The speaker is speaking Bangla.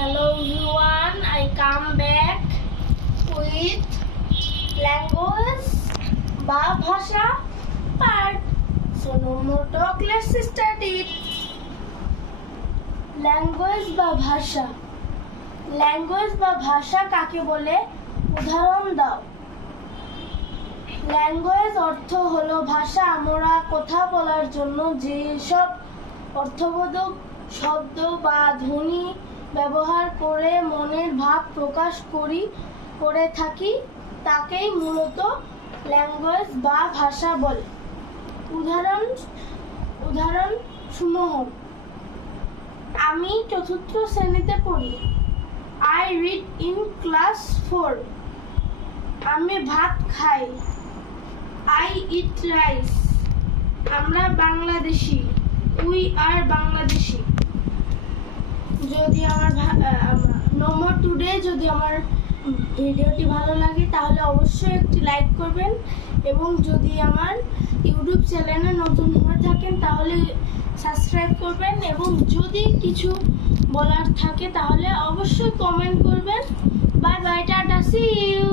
Hello everyone, I come back with language বা ভাষা part. So no more talk, let's start it. Language বা ভাষা. Language বা ভাষা কাকে বলে? উদাহরণ দাও। ল্যাঙ্গুয়েজ অর্থ হলো ভাষা। আমরা কথা বলার জন্য যেসব অর্থবোধক শব্দ বা ধ্বনি ব্যবহার করে মনের ভাব প্রকাশ করে থাকি তাকেই মূলত ল্যাঙ্গুয়েজ বা ভাষা বলে। উদাহরণ সমূহ: আমি চতুর্থ শ্রেণীতে পড়ি। I read in class 4. আমি ভাত খাই। I eat rice. আমরা বাংলাদেশি। We are Bangladeshi. যদি আমার নম্বর টুডে যদি আমার ভিডিওটি ভালো লাগে তাহলে অবশ্যই একটি লাইক করবেন, এবং যদি আমার ইউটিউব চ্যানেলে নতুন হয়ে থাকেন তাহলে সাবস্ক্রাইব করবেন, এবং যদি কিছু বলার থাকে তাহলে অবশ্যই কমেন্ট করবেন। Bye bye, tata, see you.